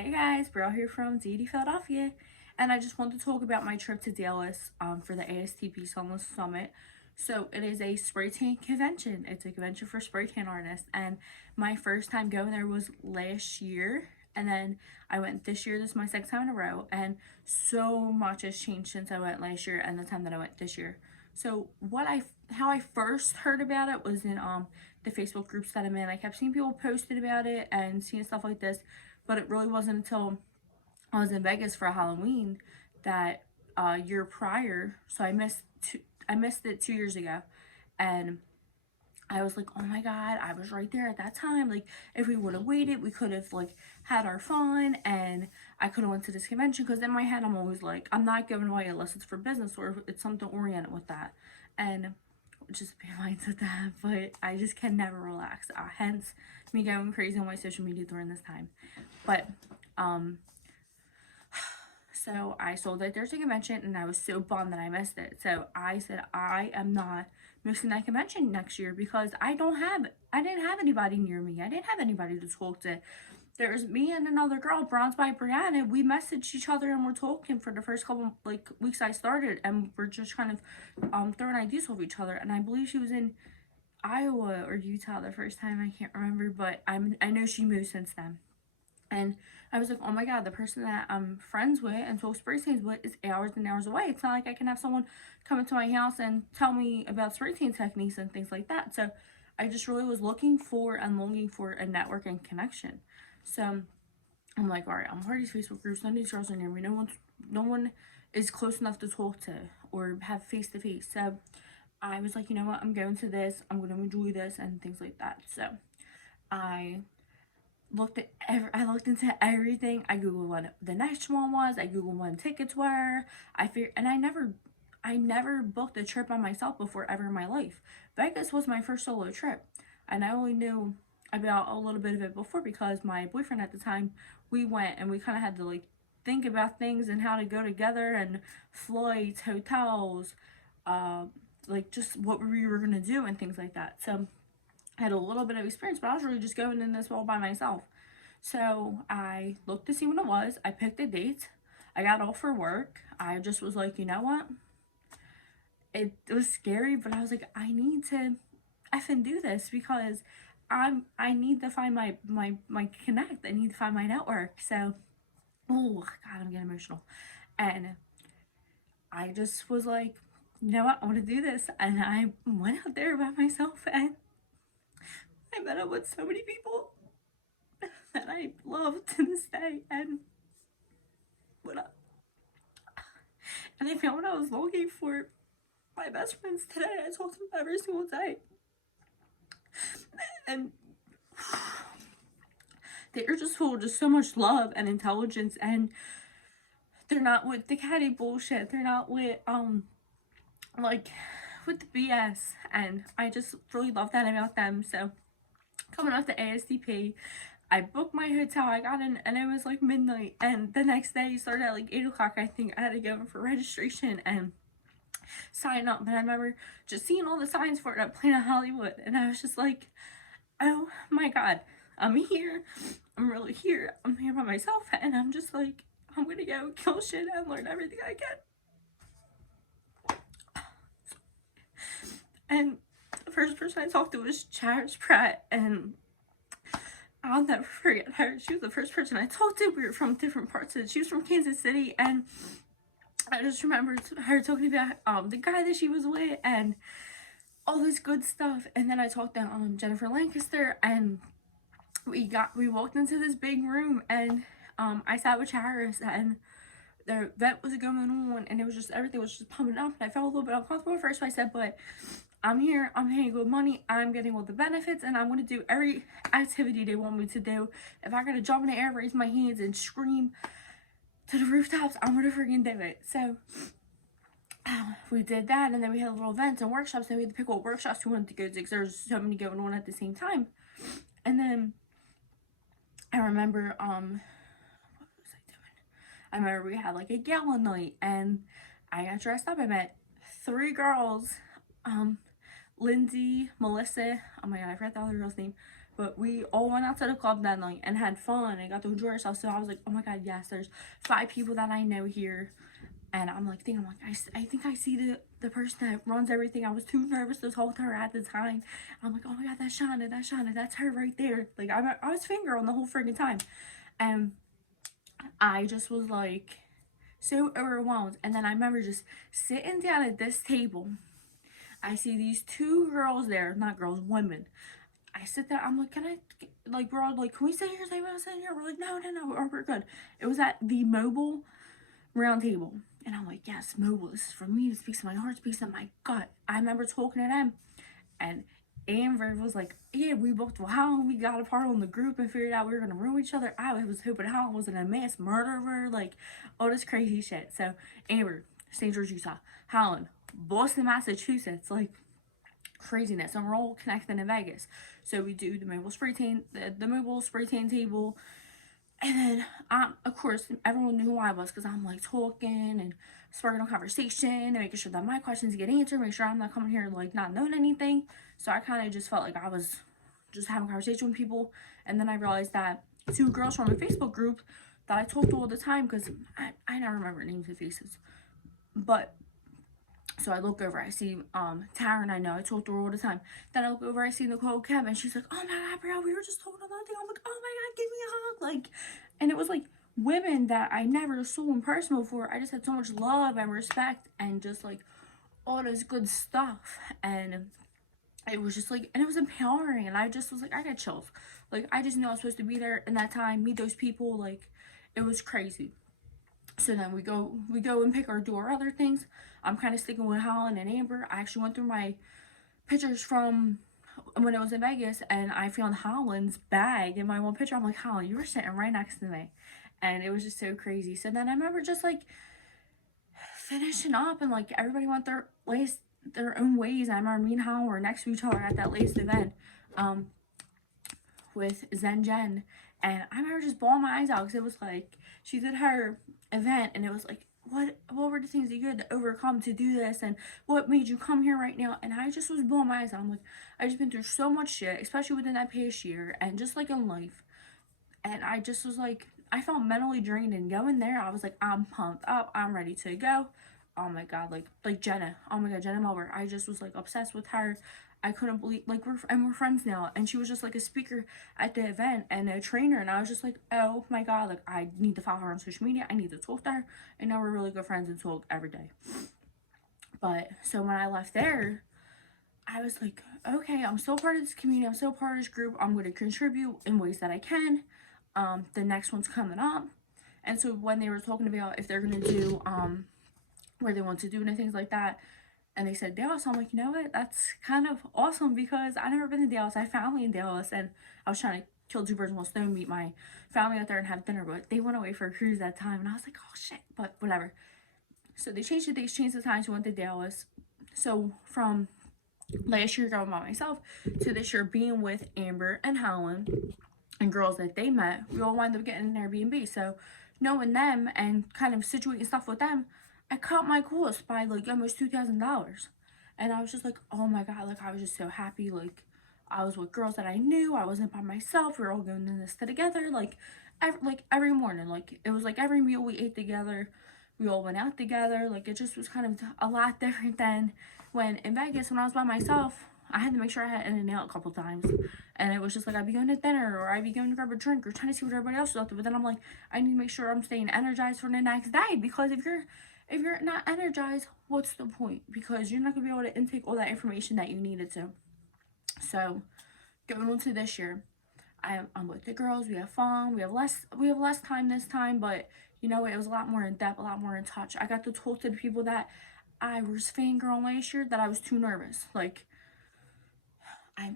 Hey guys, Brielle here from DD Philadelphia, and I just wanted to talk about my trip to Dallas for the ASTP Sunless Summit. So it is a spray tan convention. It's a convention for spray tan artists, and my first time going there was last year, and then I went this year. This is my second time in a row, and so much has changed since I went last year and the time that I went this year. So how I first heard about it was in the Facebook groups that I'm in. I kept seeing people posted about it and seeing stuff like this, but it really wasn't until I was in Vegas for Halloween that year prior. So I missed it 2 years ago, and I was like, oh my god, I was right there at that time. Like, if we would have waited, we could have like had our fun, and I could have went to this convention. Because in my head, I'm always like, I'm not giving away unless it's for business or if it's something oriented with that, and just be mindset that. But I just can never relax. Hence me going crazy on my social media during this time. But so I saw that there's a convention, and I was so bummed that I missed it. So I said I am not missing that convention next year because I didn't have anybody near me. I didn't have anybody to talk to. There's me and another girl, Bronze by Brianna. We messaged each other and we're talking for the first couple like weeks I started, and we're just kind of throwing ideas with each other. And I believe she was in Iowa or Utah the first time. I can't remember, but I know she moved since then. And I was like, oh my god, the person that I'm friends with and talk spray tans with is hours and hours away. It's not like I can have someone come into my house and tell me about spray tan techniques and things like that. So I just really was looking for and longing for a network and connection. So I'm like, all right, I'm part of these Facebook groups. None of these girls are near me. No one is close enough to talk to or have face to face. So I was like, you know what, I'm going to this. I'm going to enjoy this and things like that. So I I looked into everything. I googled what the next one was. I googled when tickets were. And I never booked a trip on myself before ever in my life. Vegas was my first solo trip, and I only knew about a little bit of it before because my boyfriend at the time, we went and we kind of had to like think about things and how to go together and flights, hotels, uh, like just what we were gonna do and things like that. So had a little bit of experience, but I was really just going in this all by myself. So I looked to see when it was. I picked a date. I got off for work. I just was like, you know what? It was scary, but I was like, I need to effing do this because I need to find my connect. I need to find my network. So, oh god, I'm getting emotional. And I just was like, you know what? I want to do this. And I went out there by myself, and I met up with so many people that I love to this day, and what I, and I found what I was looking for. My best friends today, I talk to them every single day, and they're just full of just so much love and intelligence, and they're not with the catty bullshit. They're not with like with the BS, and I just really love that about them. So coming off the ASTP, I booked my hotel. I got in, and it was like midnight. And the next day, it started at like 8 o'clock. I think I had to go in for registration and sign up. But I remember just seeing all the signs for it at Planet Hollywood, and I was just like, oh my god, I'm here. I'm really here. I'm here by myself, and I'm just like, I'm gonna go kill shit and learn everything I can. And the first person I talked to was Charis Pratt, and I'll never forget her. She was the first person I talked to. We were from different parts of it. She was from Kansas City, and I just remembered her talking about the guy that she was with and all this good stuff. And then I talked to Jennifer Lancaster, and we walked into this big room, and I sat with Charis, and the event was going on, and it was just everything was just pumping up, and I felt a little bit uncomfortable at first. So I said, but I'm here, I'm paying good money, I'm getting all the benefits, and I'm going to do every activity they want me to do. If I gotta jump in the air, raise my hands, and scream to the rooftops, I'm gonna freaking do it. So we did that, and then we had little events and workshops, and we had to pick what workshops we wanted to go to because there's so many going on at the same time. And then I remember, what was I doing? I remember we had like a gala night, and I got dressed up. I met 3 girls, Lindsay, Melissa, oh my god, I forgot the other girl's name, But we all went out to the club that night and had fun and got to enjoy ourselves. So I was like, oh my God, yes, there's 5 people that I know here. And I'm like thinking, I think I see the person that runs everything. I was too nervous to talk to her at the time. I'm like, oh my God, that's Shauna, that's her right there. Like, I was fangirling the whole freaking time. And I just was like so overwhelmed. And then I remember just sitting down at this table. I see these 2 girls there, not girls, women. I sit there, I'm like, can I, like, we're all like, can we sit here? Is anyone sitting here? We're like, no, we're good. It was at the mobile round table. And I'm like, yes, mobile, this is for me, it speaks to my heart, speaks to my gut. I remember talking to them, and Amber was like, yeah, we booked Howell, we got a part on the group and figured out we were gonna ruin each other. I was hoping Howell wasn't a mass murderer, like all this crazy shit. So Amber, St. George, Utah, Howland, Boston, Massachusetts, like craziness, and we're all connected in Vegas. So we do the mobile spray tan, the mobile spray tan table. And then, of course, everyone knew who I was because I'm like talking and sparking a conversation and making sure that my questions get answered, make sure I'm not coming here like not knowing anything. So I kind of just felt like I was just having a conversation with people. And then I realized that 2 girls from a Facebook group that I talked to all the time, because I never remember names and faces. But so I look over, I see Taryn, I know, I talk to her all the time. Then I look over, I see Nicole Kevin, she's like, oh my God, bro, we were just talking about that thing. I'm like, oh my God, give me a hug. Like, and it was like women that I never saw in person before. I just had so much love and respect and just like all this good stuff. And it was just like, and it was empowering. And I just was like, I got chills. Like, I just knew I was supposed to be there in that time, meet those people. Like, it was crazy. So then we go and do our other things. I'm kind of sticking with Holland and Amber. I actually went through my pictures from when I was in Vegas, and I found Holland's bag in my one picture. I'm like, Holland, you were sitting right next to me. And it was just so crazy. So then I remember just like finishing up, and like everybody went their own ways. I remember me and Holland were next to each other at that latest event with Zen Jen. And I remember just bawling my eyes out because it was like she did her event, and it was like, what were the things that you had to overcome to do this, and what made you come here right now? And I just was bawling my eyes out. I'm like, I just been through so much shit, especially within that past year, and just like in life. And I just was like, I felt mentally drained, and going there, I was like, I'm pumped up, I'm ready to go. Oh my God, like Jenna, oh my God, Jenna Melber, I just was like obsessed with her. I couldn't believe, like, we're friends now, and she was just like a speaker at the event and a trainer, and I was just like, oh my God, like, I need to follow her on social media, I need to talk to her, and now we're really good friends and talk every day. But so when I left there, I was like, okay, I'm still part of this community, I'm still part of this group, I'm going to contribute in ways that I can. The next one's coming up. And so when they were talking about if they're going to do where they want to do and things like that, and they said Dallas, I'm like, you know what, that's kind of awesome, because I never been to Dallas. I have family in Dallas, and I was trying to kill 2 birds with 1 stone, meet my family out there and have dinner, but they went away for a cruise that time, and I was like, oh shit, but whatever. So they changed the dates, changed the times, we went to Dallas. So from last year going by myself to this year being with Amber and Helen and girls that they met, we all wind up getting an Airbnb. So knowing them and kind of situating stuff with them, I cut my cost by like almost $2,000. And I was just like, oh my God, like I was just so happy. Like I was with girls that I knew, I wasn't by myself, we were all going in this together, like every morning, like it was like every meal we ate together, we all went out together. Like it just was kind of a lot different than when in Vegas, when I was by myself. I had to make sure I had in and out a couple times, and it was just like I'd be going to dinner, or I'd be going to grab a drink, or trying to see what everybody else was up to. But then I'm like, I need to make sure I'm staying energized for the next day, because if you're not energized, what's the point? Because you're not gonna be able to intake all that information that you needed to. So going on to this year, I'm with the girls. We have fun. We have less time this time, but you know, it was a lot more in depth, a lot more in touch. I got to talk to the people that I was fangirling last year that I was too nervous. Like I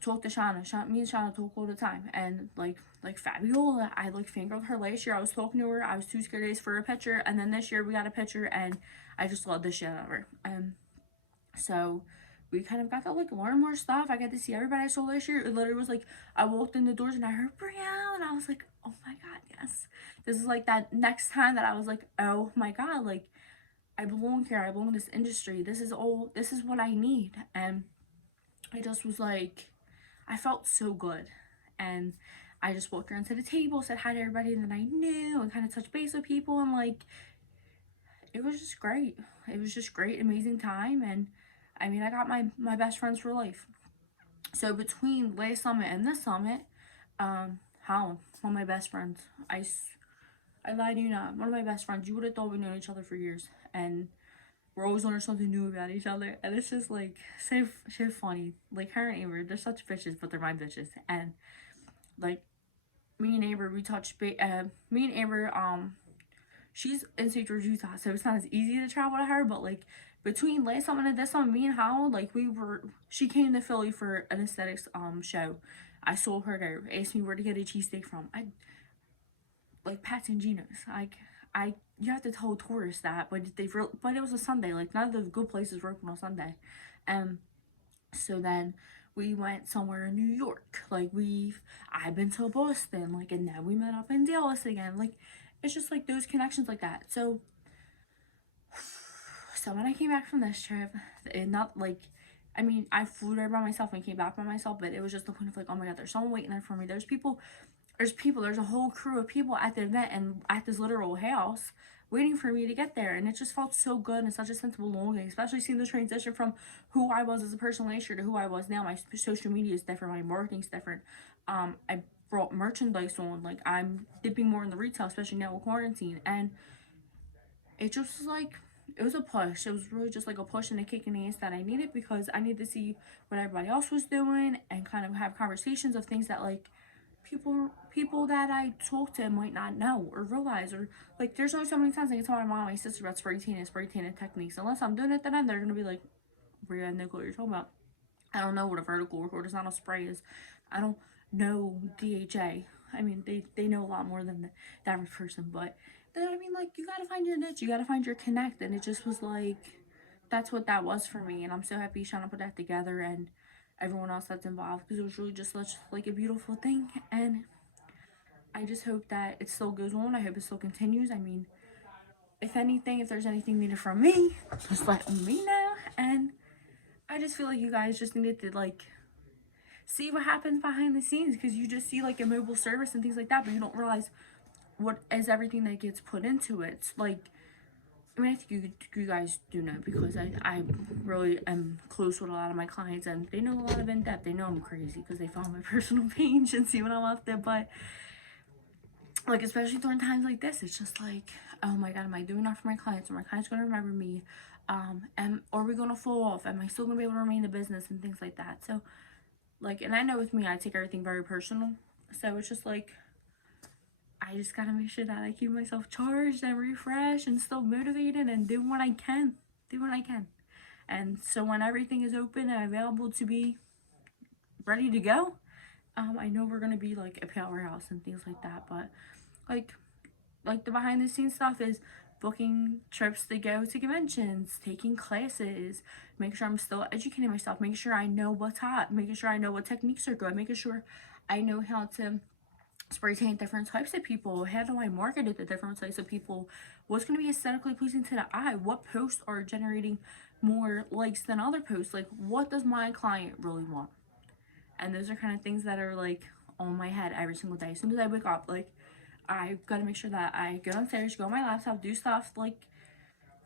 talked to Shauna. Me and Shauna talk all the time, and like Fabiola, I like fangirled her last year. I was talking to her. I was too scared to ask for a picture, and then this year we got a picture, and I just loved the shit out of her. So we kind of got to like learn more stuff. I got to see everybody I saw last year. It literally was like I walked in the doors and I heard Brielle, and I was like, oh my God, yes. This is like that next time that I was like, oh my God, like I belong here. I belong in this industry. This is what I need. And I just was like, I felt so good. and I just walked around to the table, said hi to everybody that I knew, and kind of touched base with people, and like it was just great. It was just great, amazing time, and I mean, I got my best friends for life. So between last summit and this summit, how one of my best friends, I lied to you not, one of my best friends. You would have thought we known each other for years, and we're always learning something new about each other, and it's just like so funny. Like her and Amber, they're such bitches, but they're my bitches, and like me and Amber, me and Amber, she's in St. George, Utah, so it's not as easy to travel to her. But like between last summer and this summer, me and Howell, like she came to Philly for an aesthetics show. I saw her there, asked me where to get a cheesesteak from. I like Pat's and Gino's. Like you have to tell tourists that, but but it was a Sunday. Like none of the good places were open on Sunday, so then we went somewhere in New York. Like I've been to Boston. Like and then we met up in Dallas again. Like it's just like those connections like that. So when I came back from this trip, it not like. I mean, I flew there by myself and came back by myself, but it was just the point of like, oh my god, there's someone waiting there for me. There's a whole crew of people at the event and at this literal house waiting for me to get there, and it just felt so good and such a sense of belonging, especially seeing the transition from who I was as a person last year to who I was now. My social media is different, my marketing's different. I brought merchandise on, like I'm dipping more in the retail, especially now with quarantine, and it just was like it was a push. It was really just like a push and a kick in the ass that I needed, because I needed to see what everybody else was doing and kind of have conversations of things that like people that I talk to might not know or realize, or like there's only so many times I can tell my mom, my sister about spray tanning techniques. Unless I'm doing it, then they're gonna be like, Bria, I know what you're talking about. I don't know what a vertical or horizontal spray is. I don't know DHA. I mean, they know a lot more than the average person, but then I mean, like you gotta find your niche, you gotta find your connect, and it just was like that's what that was for me, and I'm so happy trying to put that together and everyone else that's involved, because it was really just such like a beautiful thing, and I just hope that it still goes on. I hope it still continues. I mean, if anything, if there's anything needed from me, just let me know. And I just feel like you guys just needed to like see what happens behind the scenes, because you just see like a mobile service and things like that, but you don't realize what is everything that gets put into it. It's like, I mean, I think you guys do know, because I really am close with a lot of my clients, and they know a lot of in depth. They know I'm crazy because they follow my personal page and see when I'm up there. But like especially during times like this, it's just like, oh my god, am I doing enough for my clients? Are my clients gonna remember me? And are we gonna fall off? Am I still gonna be able to remain in business and things like that? So like, and I know with me, I take everything very personal, so it's just like I just gotta make sure that I keep myself charged and refreshed and still motivated and do what I can. And so when everything is open and available to be ready to go, I know we're gonna be like a powerhouse and things like that. But like the behind the scenes stuff is booking trips to go to conventions, taking classes, making sure I'm still educating myself, making sure I know what's hot, making sure I know what techniques are good, making sure I know how to spray tan different types of people. How do I market it to different types of people? What's going to be aesthetically pleasing to the eye? What posts are generating more likes than other posts? Like, what does my client really want? And those are kind of things that are like on my head every single day. As soon as I wake up, like I gotta make sure that I go downstairs, go on my laptop, do stuff like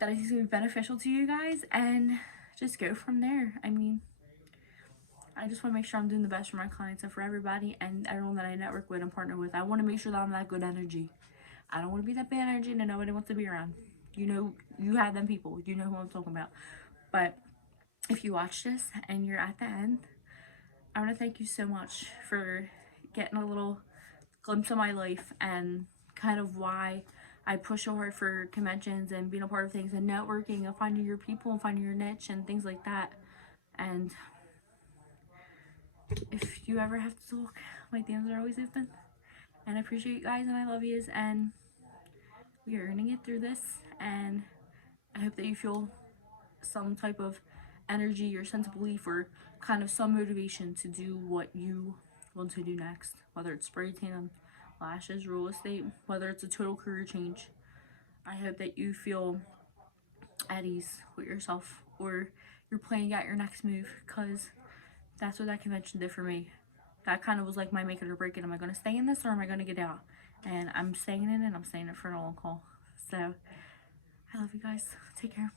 that I think is gonna be beneficial to you guys, and just go from there. I mean, I just want to make sure I'm doing the best for my clients and for everybody and everyone that I network with and partner with. I want to make sure that I'm that good energy. I don't want to be that bad energy that nobody wants to be around. You know, you have them people. You know who I'm talking about. But if you watch this and you're at the end, I want to thank you so much for getting a little glimpse of my life and kind of why I push so hard for conventions and being a part of things and networking and finding your people and finding your niche and things like that. And if you ever have to talk, my DMs are always open. And I appreciate you guys and I love yous, and we are gonna get through this, and I hope that you feel some type of energy or sense of belief or kind of some motivation to do what you want to do next, whether it's spray tan, lashes, real estate, whether it's a total career change. I hope that you feel at ease with yourself, or you're planning out your next move, because that's what that convention did for me. that kind of was like my make it or break it. Am I going to stay in this or am I going to get out? And I'm staying in it, and I'm staying it for a long haul. So I love you guys. Take care.